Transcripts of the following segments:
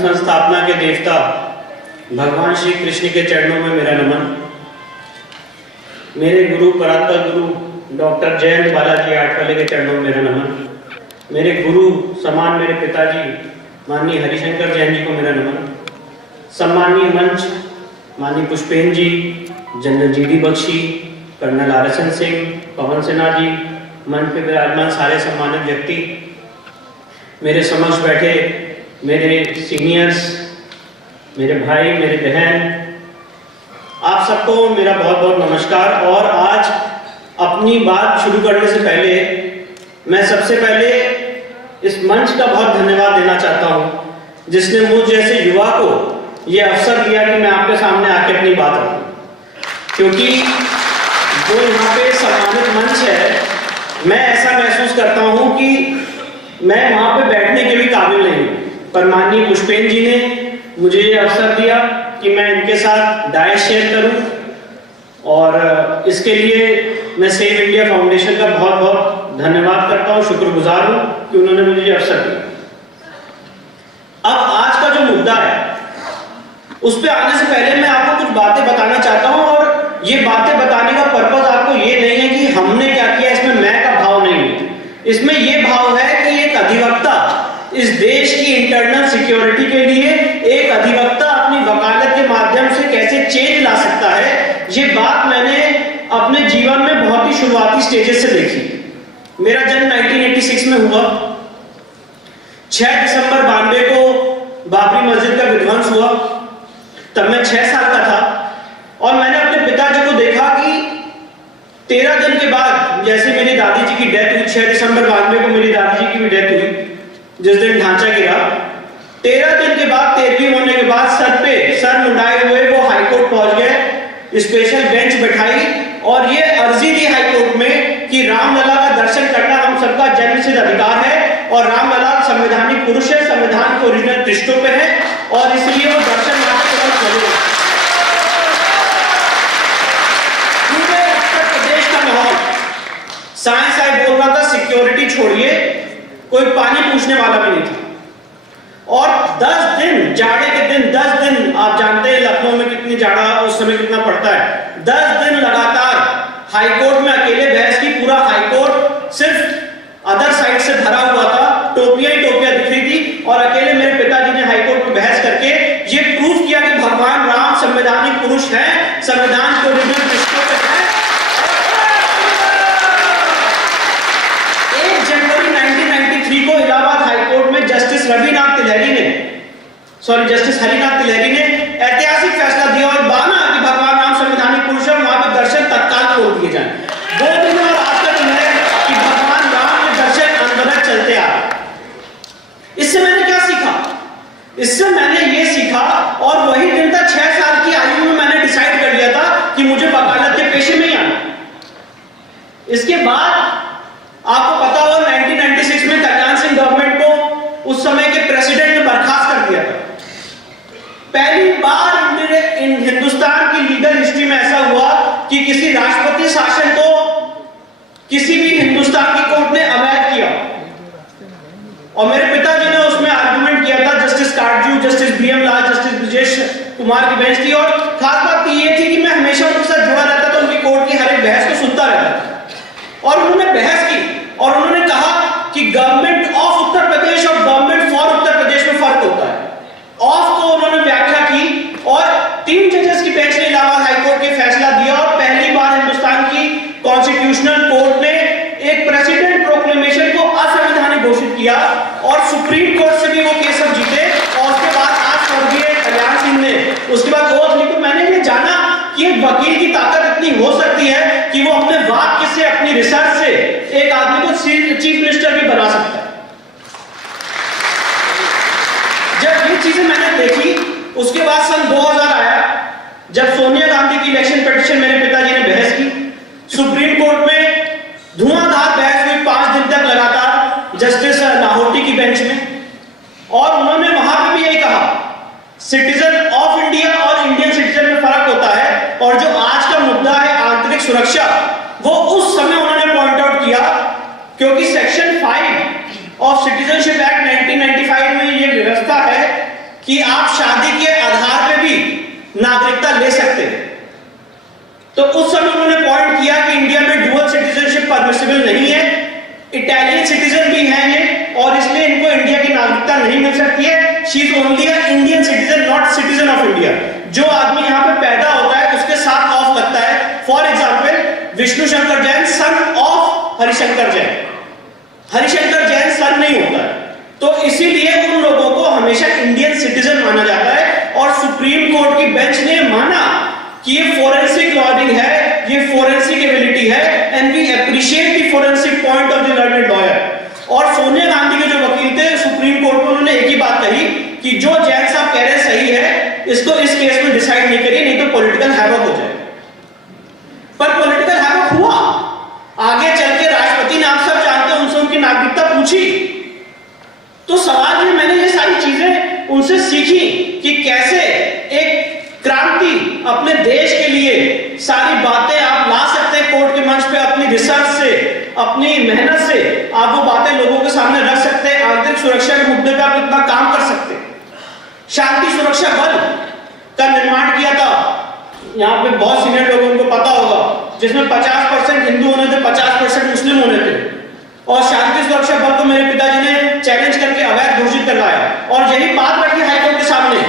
संस्थापना के देवता भगवान श्री कृष्ण के चरणों में मेरा नमन। मेरे गुरु परात्पर गुरु डॉक्टर जयंत बालाजी आठवले के चरणों में मेरा नमन। मेरे गुरु समान मेरे पिताजी माननीय हरिशंकर जैन जी को मेरा नमन। सम्माननीय मंच माननीय Pushpendra ji, general G D Bakshi, colonel RSN Singh, Pawan Sinha ji, मंच पे विराजमान सारे सम्मानित व्यक्ति, मेरे समक्ष बैठे मेरे सीनियर्स, मेरे भाई, मेरे बहन, आप सबको मेरा बहुत बहुत नमस्कार। और आज अपनी बात शुरू करने से पहले मैं सबसे पहले इस मंच का बहुत धन्यवाद देना चाहता हूं जिसने मुझ जैसे युवा को ये अवसर दिया कि मैं आपके सामने आके अपनी बात रखूं, क्योंकि जो यहाँ पे सम्मानित मंच है, मैं ऐसा महसूस करता हूं कि मैं वहां पे बैठने के भी काबिल नहीं हूं, पर माननीय पुष्पेंद्र जी ने मुझे ये अवसर दिया कि मैं इनके साथ डायस शेयर करूं। और इसके लिए मैं सेव इंडिया फाउंडेशन का बहुत बहुत धन्यवाद करता हूं, शुक्रगुजार हूं कि उन्होंने मुझे ये अवसर दिया। अब आज का जो मुद्दा है उस पर आने से पहले मैं आपको कुछ बातें बताना चाहता हूं, और ये बातें बताने का पर्पज आपको ये नहीं है कि हमने क्या किया, इसमें मैं का भाव नहीं है। इसमें ये भाव है कि एक अधिवक्ता इस देश की इंटरनल सिक्योरिटी के लिए एक अधिवक्ता अपनी वकालत के माध्यम से कैसे चेंज ला सकता है, ये बात मैंने अपने जीवन में बहुत ही शुरुआती स्टेजेस से देखी। मेरा जन्म 1986 में हुआ। 6 दिसंबर 92 को बाबरी मस्जिद का विध्वंस हुआ। तब मैं 6 साल का था और मैंने अपने पिताजी को देखा कि 13 दिन के बाद, जैसे मेरी दादी जी की डेथ हुई, 6 दिसंबर 92 को मेरी दादी जी की भी डेथ हुई, जिस दिन ढांचा गिरा, 13 दिन के बाद, 13वीं होने के बाद सर मुंडाए हुए वो हाईकोर्ट पहुंच गए, स्पेशल बेंच बैठाई और ये अर्जी दी हाईकोर्ट में कि रामलला का दर्शन करना हम सबका जन्मसिद्ध अधिकार है और रामलला संवैधानिक पुरुष है, संविधान के ओरिजिनल पृष्ठों पे है और इसलिए वो दर्शन पूरे उत्तर प्रदेश का माहौल, साइंस साहब बोल रहा था सिक्योरिटी छोड़िए, कोई पानी पूछने वाला भी नहीं था। और 10 दिन, जाड़े के दिन 10 दिन, आप जानते हैं लखनऊ में कितनी जाड़ा उस समय कितना पड़ता है, 10 दिन लगातार हाईकोर्ट में अकेले बहस की। पूरा हाईकोर्ट सिर्फ अदर साइड से भरा हुआ था, टोपियां ही टोपियां दिख रही थी और अकेले मेरे पिताजी ने हाईकोर्ट में बहस करके ये प्रूफ किया कि भगवान राम संवैधानिक पुरुष है, संविधान के ओरिजिनल पृष्ठों पे है। 1 जनवरी 1993 को इलाहाबाद हाईकोर्ट में जस्टिस हरिनाथ तिलहरी ने ऐतिहासिक फैसला दिया और माना कि भगवान राम संवैधानिक पुरुष है, वहां पे दर्शन तत्काल खोल दिए जाए। 2 दिन और आज का दिन है कि भगवान राम के दर्शन अनवरत चलते आ रहे। इससे मैंने क्या सीखा? इससे मैंने ये सीखा, और वही दिन था 6 साल की आयु में मैंने डिसाइड कर लिया था कि मुझे वकालत के पेशे में ही आना। इसके बाद आपको पता हो 1996 में कल्याण सिंह गवर्नमेंट को उस समय के प्रेसिडेंट ने बर्खास्त कर दिया था। पहली बार हिंदुस्तान की लीगल हिस्ट्री में ऐसा हुआ कि किसी राष्ट्रपति शासन को किसी भी हिंदुस्तान की कोर्ट ने अवैध किया। और मेरे पिताजी ने उसमें आर्गुमेंट किया था, जस्टिस काटजू, जस्टिस बीएम लाल, जस्टिस ब्रजेश कुमार की बेंच थी। और खास बात ये थी कि मैं हमेशा उनके साथ जुड़ा रहता था, उनकी कोर्ट की हर एक बहस को सुनता रहता था। और उन्होंने बहस की और उन्होंने कहा कि गवर्नमेंट ऑफ उत्तर प्रदेश और गवर्नमेंट फॉर उत्तर प्रदेश में फर्क होता है। ऑफ को उन्होंने व्याख्या की और 3 जजेस की बेंच ने इलाहाबाद हाईकोर्ट के फैसला दिया और पहली बार हिंदुस्तान की कॉन्स्टिट्यूशनल कोर्ट ने एक प्रेसिडेंट प्रोक्लेमेशन को असंवैधानिक घोषित किया और सुप्रीम कोर्ट से भी वो केस अब जीते। और उसके बाद आज स्वर्गीय कल्याण सिंह ने उसके बाद ओथ ली। तो मैंने ये जाना कि एक वकील की ताकत इतनी हो सकती है कि वो अपने वाक्य से, अपनी रिसर्च से एक आदमी को चीफ मिनिस्टर भी बना सकता है। जब ये चीजें मैंने देखी, उसके बाद सन 2000 आया, जब सोनिया गांधी की इलेक्शन पिटीशन मेरे पिताजी ने बहस की। सुप्रीम कोर्ट में धुआंधार बहस हुई 5 दिन तक लगातार जस्टिस लाहौटी की बेंच में, और उन्होंने वहां पे भी यही कहा, सिटीजन ऑफ इंडिया और इंडियन सिटीजन में फर्क होता है। और जो आज का मुद्दा है आंतरिक सुरक्षा, वो उस समय उन्होंने पॉइंट आउट किया, क्योंकि सेक्शन 5 ऑफ सिटीजनशिप एक्ट 1995 में ये व्यवस्था है कि आप शादी के आधार पे भी नागरिकता ले सकते हैं। तो उस समय उन्होंने पॉइंट किया कि इंडिया में डुअल सिटीजनशिप परमिसिबल नहीं है, इटालियन सिटीजन भी हैं ये, और इसलिए इनको इंडिया की नागरिकता नहीं मिल सकती है। She is only a Indian citizen, not citizen of India. जो आदमी यहाँ पे पैदा होता है उसके साथ ऑफ लगता है। For example Vishnu Shankar Jain, son of Harishankar Jain. Harishankar Jain son नहीं होता है, तो इसीलिए उन लोगों को हमेशा इंडियन सिटीजन माना जाता है। और सुप्रीम कोर्ट की बेंच ने माना कि ये फोरेंसिक लॉयरिंग है, ये फोरेंसिक एबिलिटी है, and we appreciate the forensic point of the learned lawyer. और सोनिया गांधी के जो वकील थे सुप्रीम कोर्ट में, उन्होंने एक ही बात कही कि जो जैन साहब कह रहे हैं सही है, इसको इस केस में डिसाइड नहीं करिए, नहीं तो पॉलिटिकल हैवक हो जाए। पर पॉलिटिकल हैवक हुआ। आगे चल के राष्ट्रपति ने, आप सब जानते हैं, उनसे उनकी नागरिकता पूछी। तो सवाल ये, मैंने ये सारी चीजें उनसे सीखी कि कैसे एक क्रांति अपने देश के लिए सारी बातें आप ला सकते हैं कोर्ट के मंच पे, अपनी रिसर्च से, अपनी मेहनत से आप वो बातें लोगों के सामने रख सकते हैं। आंतरिक सुरक्षा के मुद्दे पे आप कितना काम कर सकते हैं। शांति सुरक्षा बल का निर्माण किया था, यहाँ पे बहुत सीनियर लोगों को पता होगा, जिसमें 50% हिंदू होने थे, 50% मुस्लिम होने थे। और शांति सुरक्षा बल को मेरे पिताजी ने चैलेंज करके अवैध घोषित करवाया। और यही बात रखी हाईकोर्ट के सामने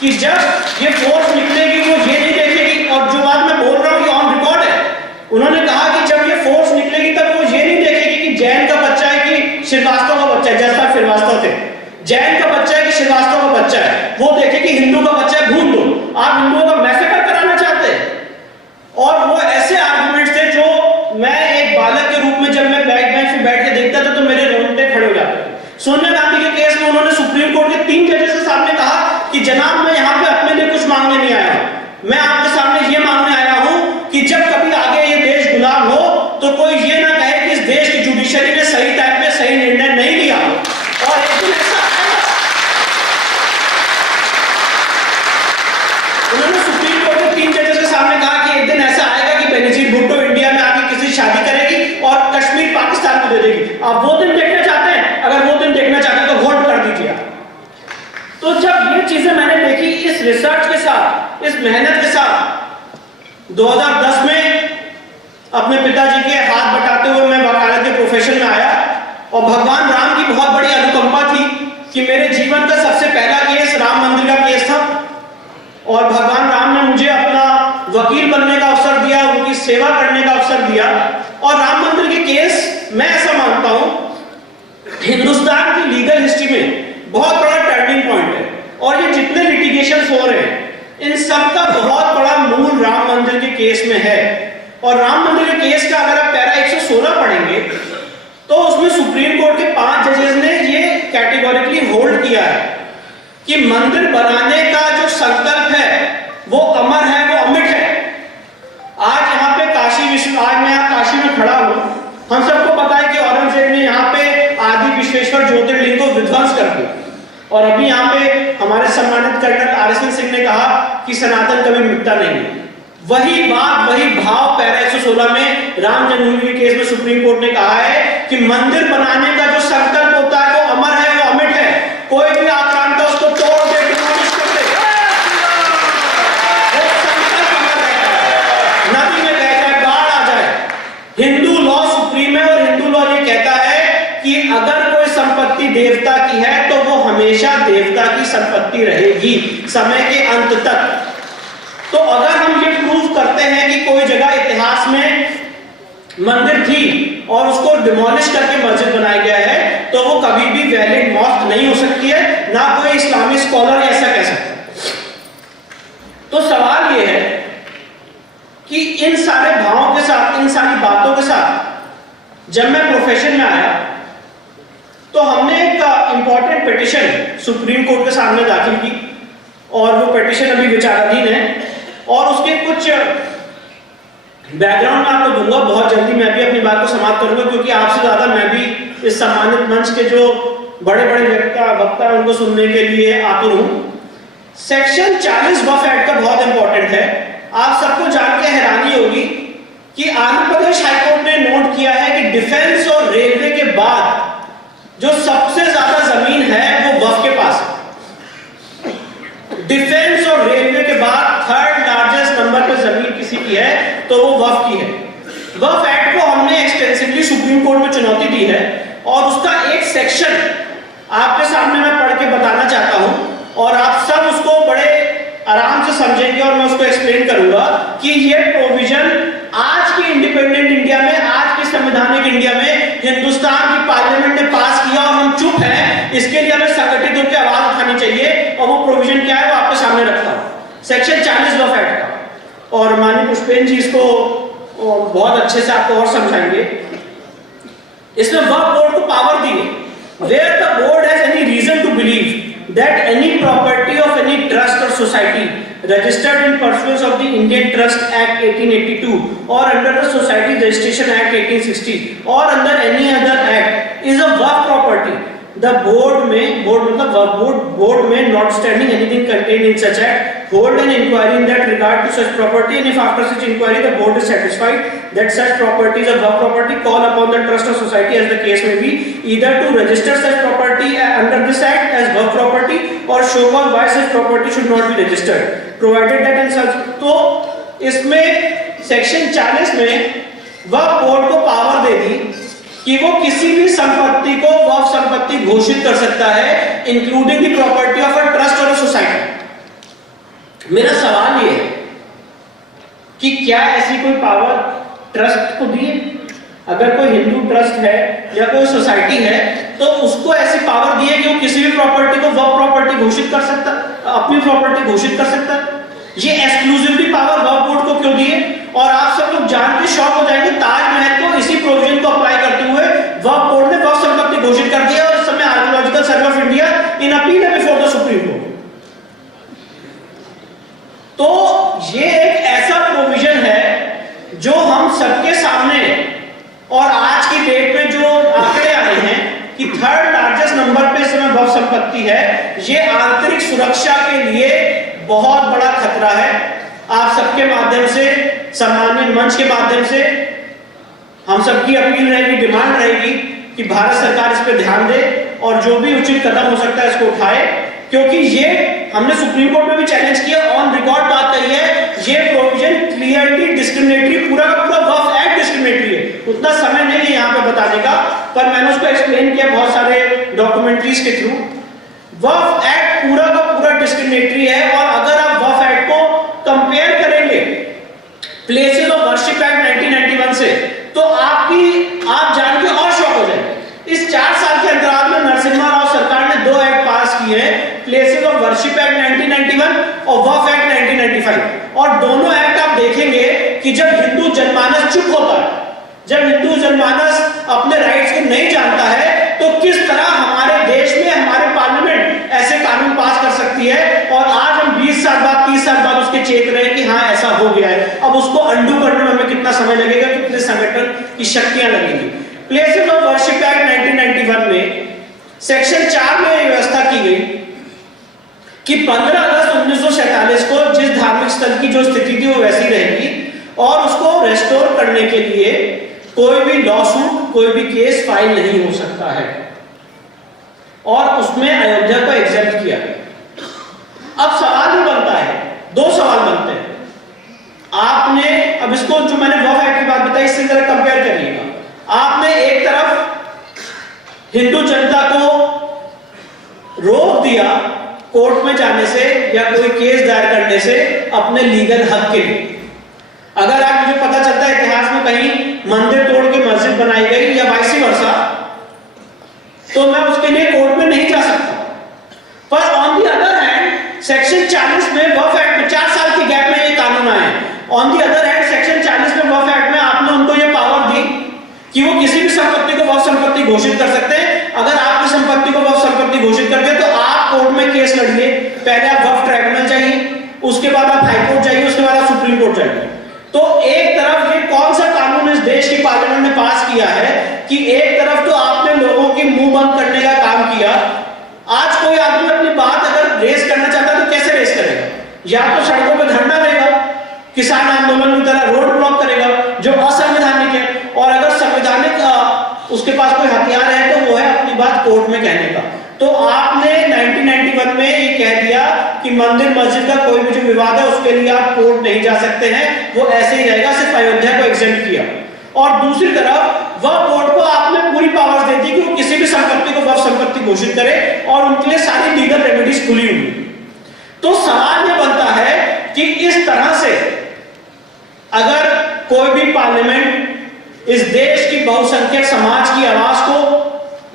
कि जब ये फोर्स निकलेगी वो ये नहीं देखेगी, और जो बात मैं बोल रहा हूँ ये ऑन रिकॉर्ड है। उन्होंने कहा कि जब ये फोर्स निकलेगी तब वो ये नहीं देखेगी कि जैन का बच्चा है कि श्रीवास्तव का बच्चा है, जैसा श्रीवास्तव थे। जैन का बच्चा है कि श्रीवास्तव का बच्चा है, वो देखेगी हिंदू का बच्चा है, भूल दो। आप हिंदुओं का मैसेकर कराना चाहते हैं। और वो ऐसे आर्गुमेंट्स थे जो मैं एक बालक के रूप में जब मैं बैक बेंच पे बैठ के देखता था तो मेरे रोंगटे खड़े हो जाते थे। सोनिया गांधी के केस में उन्होंने सुप्रीम कोर्ट के 3 जजेस के सामने कहा कि जनाब, मैं यहाँ पे अपने लिए कुछ मांगने नहीं आया हूं, मैं आपके सामने ये मांगने आया हूं कि जब कभी आगे ये देश गुलाम हो तो कोई ये ना कहे कि इस देश की जुडिशरी ने सही टाइम पे सही निर्णय नहीं लिया। और एक दिन ऐसा उन्होंने सुप्रीम कोर्ट के 3 जजेस के सामने कहा कि एक दिन ऐसा आएगा कि बेनजीर भुट्टो इंडिया में आके किसी शादी करेगी और कश्मीर पाकिस्तान को दे देगी। आप वो दिन देखना चाहते हैं? अगर वो दिन देखना चाहते हैं तो वोट कर दीजिए। तो जब ये चीजें मैंने देखी इस रिसर्च के साथ, इस मेहनत के साथ, 2010 में अपने पिताजी के हाथ बटाते हुए मैं वकालत के प्रोफेशन में आया। और भगवान राम की बहुत बड़ी अनुकंपा थी कि मेरे जीवन का सबसे पहला केस राम मंदिर का केस था, और भगवान राम ने मुझे अपना वकील बनने का अवसर दिया, उनकी सेवा करने का अवसर दिया। और राम मंदिर के केस, मैं ऐसा मानता हूं, हिंदुस्तान की लीगल हिस्ट्री में बहुत बड़ा टर्निंग पॉइंट है। और ये जितने लिटिगेशंस हो रहे हैं इन सब का बहुत बड़ा मूल राम मंदिर के केस में है। और राम मंदिर के केस का अगर आप पैरा 116 पढ़ेंगे तो उसमें सुप्रीम कोर्ट के 5 जजेस ने ये कैटेगोरिकली होल्ड किया है कि मंदिर बनाने का जो संकल्प है वो अमर है, वो अमिट है। आज यहाँ पे आज मैं यहाँ काशी में खड़ा हूं, हम सबको पता है कि औरंगजेब ने यहाँ पे आदि विश्वेश्वर ज्योतिर्लिंग को विध्वंस कर दिया। और अभी यहाँ पे हमारे सम्मानित कर्नल आर.एस.एन. सिंह ने कहा कि सनातन कभी मिटता नहीं है। वही बात, वही भाव पैरा 116 में राम जन्मभूमि के केस में सुप्रीम कोर्ट ने कहा है कि मंदिर बनाने का जो संकल्प होता है वो अमर है, वो अमिट है। कोई भी आक्रांता उसको तोड़ दे, डिमोलिश कर दे, वो संकल्प अमर रहता है। नदी में बह जाए, बाढ़ आ जाए, हिंदू लॉ सुप्रीम है। और हिंदू लॉ ये कहता है कि अगर कोई संपत्ति देवता की है तो वो हमेशा देवता की संपत्ति रहेगी समय के अंत तक। तो अगर हम ये प्रूव करते हैं कि कोई जगह इतिहास में मंदिर थी और उसको डिमोलिश करके मस्जिद बनाया गया है तो वो कभी भी वैलिड मॉस्क नहीं हो सकती है, ना कोई इस्लामी स्कॉलर ऐसा कह सकता है। तो सवाल ये है कि इन सारे भावों के साथ, इन सारी बातों के साथ जब मैं प्रोफेशन में आया तो हमने एक इंपॉर्टेंट पिटीशन सुप्रीम कोर्ट के सामने दाखिल की। और वो पिटीशन अभी विचाराधीन है। और उसके कुछ बैकग्राउंड मैं आपको दूंगा बहुत जल्दी। मैं भी अपनी बात को समाप्त करूंगा क्योंकि आपसे ज्यादा मैं भी इस सम्मानित मंच के जो बड़े बड़े वक्ता हैं उनको सुनने के लिए आतुर हूं। सेक्शन 40 वक्फ एक्ट का बहुत इंपॉर्टेंट है। आप सबको जान के हैरानी होगी कि आंध्र प्रदेश हाईकोर्ट ने नोट किया है कि डिफेंस और रेलवे के बाद जो सबसे ज्यादा जमीन है वो वक्फ के पास है। की है तो वो वक्फ की है। वक्फ एक्ट को हमने एक्सटेंसिवली सुप्रीम कोर्ट में चुनौती दी है और उसका एक सेक्शन आपके सामने मैं पढ़ के बताना चाहता हूं और आप सब उसको बड़े आराम से समझेंगे और मैं उसको एक्सप्लेन करूंगा कि ये प्रोविजन आज की इंडिपेंडेंट इंडिया में, आज की संवैधानिक इंडिया में हिंदुस्तान की पार्लियामेंट ने पास किया और हम चुप हैं, इसके लिए हमें संगठित होकर आवाज उठानी चाहिए। और वो प्रोविजन क्या है वो आपके सामने रखता हूं, सेक्शन 40 वक्फ एक्ट का। और माननीय पुष्पेन जी इसको बहुत अच्छे से आपको और समझाएंगे। इसमें वक्फ बोर्ड को पावर दी है, where the board has any reason to believe that any property of any trust or society registered in pursuance of the Indian Trust Act 1882 or under the Society Registration Act 1860 or under any other act is a Waqf property. The board may notwithstanding anything contained in such act hold an inquiry in that regard to such property, and if after such inquiry the board is satisfied that such property is a Waqf property, call upon the trust or society as the case may be either to register such property under this act as Waqf property or show cause why such property should not be registered, provided that in such। तो इसमें section 40 में वक्फ board को power दे दी कि वो किसी भी संपत्ति को वक्फ संपत्ति घोषित कर सकता है, including the property of a trust और सोसाइटी। मेरा सवाल ये है कि क्या ऐसी कोई पावर ट्रस्ट को दी है? अगर कोई हिंदू ट्रस्ट है या कोई सोसाइटी है तो उसको ऐसी पावर दी है कि वो किसी भी प्रॉपर्टी को वक्फ प्रॉपर्टी घोषित कर सकता, अपनी प्रॉपर्टी घोषित कर सकता है। ये एक्सक्लूसिवली पावर वक्फ बोर्ड को क्यों दी है? और आप सब लोग जान के शॉक हो जाएंगे, ताजमहल को इसी प्रोविजन को अप्लाई करते हुए वक्फ बोर्ड ने वक्फ संपत्ति घोषित कर दिया और इस समय archaeological survey of India in appeal है बिफोर द सुप्रीम कोर्ट। तो ये एक ऐसा प्रोविजन है जो हम सबके सामने और आज की डेट में जो आंकड़े आए हैं कि थर्ड लार्जेस्ट नंबर पे इस समय वक्फ संपत्ति है, ये आंतरिक सुरक्षा के लिए बहुत बड़ा खतरा है। आप सबके माध्यम से, सम्मानित मंच के माध्यम से हम सबकी अपील रहेगी, डिमांड रहेगी कि भारत सरकार इस पे ध्यान दे और जो भी उचित कदम हो सकता है इसको उठाए, क्योंकि ये हमने सुप्रीम कोर्ट में भी चैलेंज किया, ऑन रिकॉर्ड बात कही है, ये प्रोविजन क्लियरली डिस्क्रिमिनेटरी, पूरा का पूरा वक्फ एक्ट डिस्क्रिमिनेटरी है। उतना समय नहीं है यहाँ पे बताने का, पर मैंने उसको एक्सप्लेन किया बहुत सारे डॉक्यूमेंट्रीज के थ्रू। वक्फ एक्ट पूरा का पूरा डिस्क्रिमिनेटरी है और अगर आप वक्फ एक्ट को कंपेयर करेंगे प्लेसेस ऑफ वर्शिप एक्ट 1991 से तो आप जान के और शॉक हो जाएंगे। इस 4 साल के अंतराल में नरसिम्हा राव सरकार ने 2 एक्ट पास किए हैं, प्लेसेस ऑफ वर्शिप एक्ट 1991 और वक्फ एक्ट 1995। और दोनों एक्ट आप देखेंगे कि जब हिंदू जनमानस चुप होता है, जब हिंदू जनमानस अपने राइट्स को नहीं जानता है, तो किस तरह हमारे देश में हमारे पार्लियामेंट ऐसे कानून पास कर सकती है। और आज हम 20 साल बाद 30 साल बाद उसके चेक रहे हैं कि हाँ ऐसा हो गया है। अब उसको अंडू करने में हमें कितना समय लगेगा, कितने संगठन की शक्तियां लगेंगी। प्लेसेस ऑफ वर्शिप एक्ट 1991 में सेक्शन 4 में व्यवस्था की गई कि 15 अगस्त 1947 को जिस धार्मिक स्थल की जो स्थिति थी वो वैसी रहेगी और उसको रेस्टोर करने के लिए कोई भी लॉ सूट, कोई भी केस फाइल नहीं हो सकता है और उसमें अयोध्या को एग्जेम्प्ट किया गया। अब सवाल ही बनता है, 2 सवाल बनते हैं। आपने अब इसको जो मैंने वक्फ एक्ट की बात बताई इससे जरा कंपेयर करिएगा। आपने एक तरफ हिंदू जनता को रोक दिया कोर्ट में जाने से या कोई केस दायर करने से अपने लीगल हक के लिए। अगर आप मुझे पता चलता है इतिहास में कहीं मंदिर तोड़ के मस्जिद बनाई गई या वाइस वर्सा, तो मैं उसके लिए कोर्ट में नहीं जा सकता। पर on the other hand section 40 में वक्फ एक्ट में 4 साल की गैप में ये कानून आए। On the other hand section 40 में वक्फ एक्ट में आपने उनको ये पावर दी कि वो किसी भी संपत्ति को वक्फ संपत्ति घोषित कर सकते हैं। अगर आपकी संपत्ति को वक्फ संपत्ति घोषित करते तो आप कोर्ट में केस लड़िए। पहले आप वक्फ ट्राइब्यूनल जाइए, उसके बाद आप हाई कोर्ट जाइए, उसके बाद आप सुप्रीम कोर्ट जाइए। तो एक तरफ ये कौन सा कानून इस देश की पार्लियामेंट ने पास किया है कि एक तरफ तो आपने लोगों की मुंह बंद करने का काम किया। आज कोई आदमी अपनी बात अगर रेस करना चाहता है तो कैसे रेस करेगा? या तो सड़कों पे धरना देगा, किसान आंदोलन की तरह रोड ब्लॉक करेगा जो असंवैधानिक है, और अगर संवैधानिक उसके पास कोई हथियार है तो वो है अपनी बात कोर्ट में कहने का। तो आपने 1991 में ये कह दिया कि मंदिर मस्जिद का कोई भी जो विवाद है उसके लिए आप कोर्ट नहीं जा सकते हैं, वो ऐसे ही रहेगा, सिर्फ अयोध्या को एग्जेम्प्ट किया। और दूसरी तरफ वह कोर्ट को आपने पूरी पावर्स दे दी कि वो किसी भी संपत्ति को वक्फ संपत्ति घोषित करे और उनके लिए सारी लीगल रेमेडीज खुली हुई। तो सवाल यह बनता है कि इस तरह से अगर कोई भी पार्लियामेंट इस देश की बहुसंख्यक समाज की आवाज को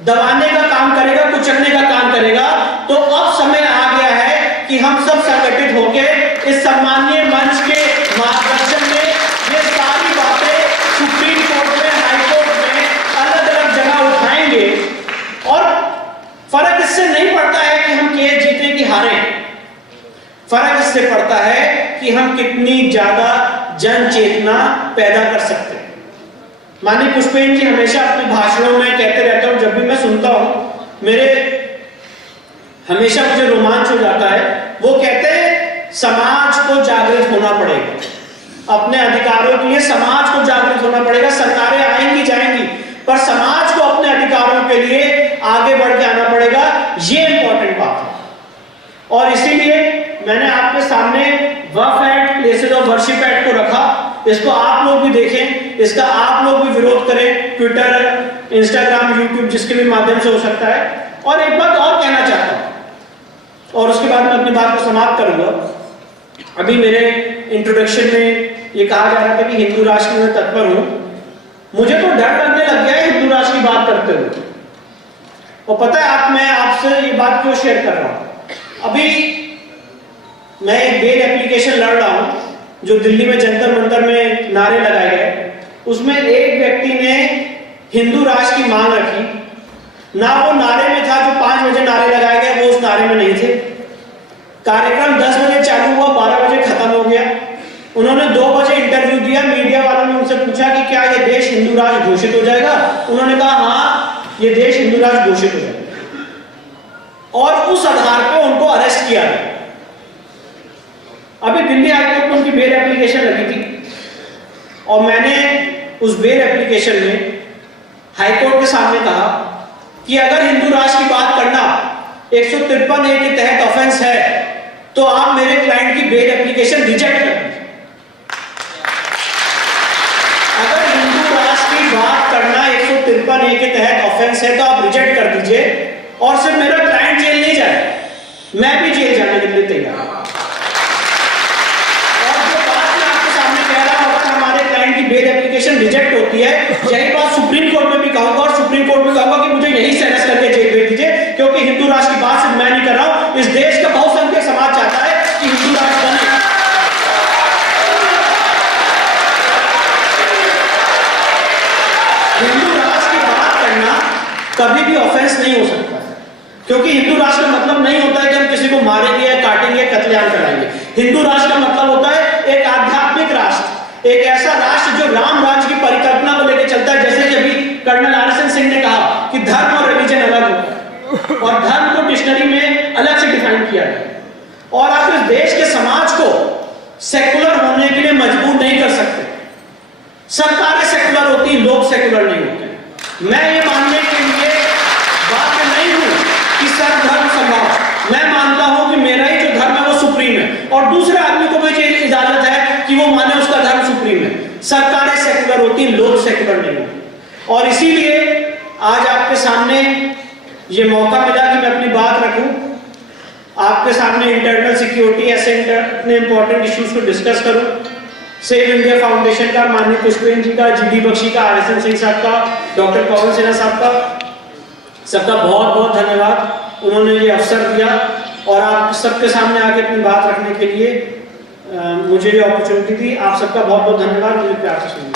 दबाने का काम करेगा, कुचलने का काम करेगा, तो अब समय आ गया है कि हम सब संगठित होकर इस सम्मानीय मंच के मार्गदर्शन में ये सारी बातें सुप्रीम कोर्ट में, हाई कोर्ट में, अलग अलग जगह उठाएंगे। और फर्क इससे नहीं पड़ता है कि हम केस जीते कि हारे, फर्क इससे पड़ता है कि हम कितनी ज्यादा जन चेतना पैदा कर सकते हैं। माननीय पुष्पेंद्र जी हमेशा अपने भाषणों में कहते रहते हैं, जब भी मैं सुनता हूं मेरे हमेशा मुझे रोमांच हो जाता है। वो कहते हैं समाज को जागृत होना पड़ेगा, अपने अधिकारों के लिए समाज को जागृत होना पड़ेगा। सरकारें आएंगी जाएंगी, पर समाज को अपने अधिकारों के लिए आगे बढ़ के आना पड़ेगा, ये इंपॉर्टेंट बात है। और इसीलिए मैंने आपके सामने Waqf act, places of worship act को रखा। इसको आप लोग भी देखें, इसका आप लोग भी विरोध करें, ट्विटर, इंस्टाग्राम, यूट्यूब, जिसके भी माध्यम से हो सकता है। और एक बात और कहना चाहता हूं और उसके बाद मैं अपनी बात को समाप्त करूंगा। अभी मेरे इंट्रोडक्शन में ये कहा जा रहा था कि हिंदू राष्ट्र में तत्पर हूं। मुझे तो डर लगने लग गया है हिंदू राष्ट्र की बात करते हुए। और पता है मैं आपसे ये बात क्यों शेयर कर रहा हूं? अभी मैं एक बेल एप्लीकेशन लड़ रहा हूं जो दिल्ली में जंतर मंतर में नारे लगाए गए। उसमें एक व्यक्ति ने हिंदू राष्ट्र की मांग रखी, ना वो नारे में था जो 5 बजे नारे लगाए गए, वो उस नारे में नहीं थे। कार्यक्रम 10 बजे चालू हुआ, 12 बजे खत्म हो गया। उन्होंने 2 बजे इंटरव्यू दिया, मीडिया वालों ने उनसे पूछा कि क्या ये देश हिंदू राष्ट्र घोषित हो जाएगा? उन्होंने कहा हाँ, ये देश हिंदू राष्ट्र घोषित हो जाएगा। और उस आधार पर उनको अरेस्ट किया गया। अभी दिल्ली हाईकोर्ट में उनकी बेल एप्लीकेशन लगी थी और मैंने उस बेल एप्लीकेशन में हाईकोर्ट के सामने कहा कि अगर हिंदू राष्ट्र की बात करना 153A के तहत ऑफेंस है तो आप मेरे क्लाइंट की बेल एप्लीकेशन रिजेक्ट कर दीजिए। अगर हिंदू राष्ट्र की बात करना 153A के तहत ऑफेंस है तो आप रिजेक्ट कर दीजिए और सिर्फ मेरा क्लाइंट जेल नहीं जाए, मैं भी जेल जाने के लिए तैयार हूं। की बेल एप्लीकेशन रिजेक्ट होती है, यही बात सुप्रीम कोर्ट में भी कहूंगा और सुप्रीम कोर्ट में कहूंगा कि मुझे यही से अरेस्ट करके जेल भेज दीजिए, क्योंकि हिंदू राष्ट्र की बात सिर्फ मैं नहीं कर रहा हूं, इस देश का बहुसंख्यक समाज चाहता है कि हिंदू राष्ट्र बने। हिंदू राष्ट्र की बात करना कभी भी ऑफेंस नहीं हो सकता, क्योंकि हिंदू राष्ट्र का मतलब नहीं होता है कि हम किसी को मारेंगे, काटेंगे, कत्लेआम कराएंगे। हिंदू राष्ट्र का मतलब होता है एक आध्यात्मिक राष्ट्र, एक ऐसा राष्ट्र जो राम राज्य की परिकल्पना को लेकर चलता है। जैसे कि अभी कर्नल आर.एस.एन. सिंह ने कहा कि धर्म और रिलीजन अलग होता है और धर्म को डिक्शनरी में अलग से डिफाइन किया गया। और आप इस देश के समाज को सेकुलर होने के लिए मजबूर नहीं कर सकते। सरकारें सेकुलर होती, लोग सेकुलर नहीं होते। मैं ये मानने के लिए बाध्य नहीं हूं कि सर्वधर्म संभाव। मैं मानता हूं कि मेरा ही जो धर्म है वो सुप्रीम है और दूसरे आदमी को भी इजाजत है कि वो माने उसका धर्म सुप्रीम है। सरकारें सेकुलर होती, लोग सेकुलर नहीं होते। और इसीलिए आज आपके सामने ये मौका मिला कि मैं अपनी बात रखूं, आपके सामने इंटरनल सिक्योरिटी ऐसे इंपॉर्टेंट इश्यूज को डिस्कस करूं। सेव इंडिया फाउंडेशन का, माननीय पुष्पेंद्र जी का, जी.डी. बख्शी का, आर.एस.एन. सिंह साहब का, डॉक्टर पवन सिन्हा साहब का, सबका बहुत बहुत धन्यवाद। उन्होंने ये अवसर दिया और आप सबके सामने आके अपनी बात रखने के लिए मुझे ये अपॉर्चुनिटी दी। आप सबका बहुत बहुत धन्यवाद। मुझे प्यार से सुनिए।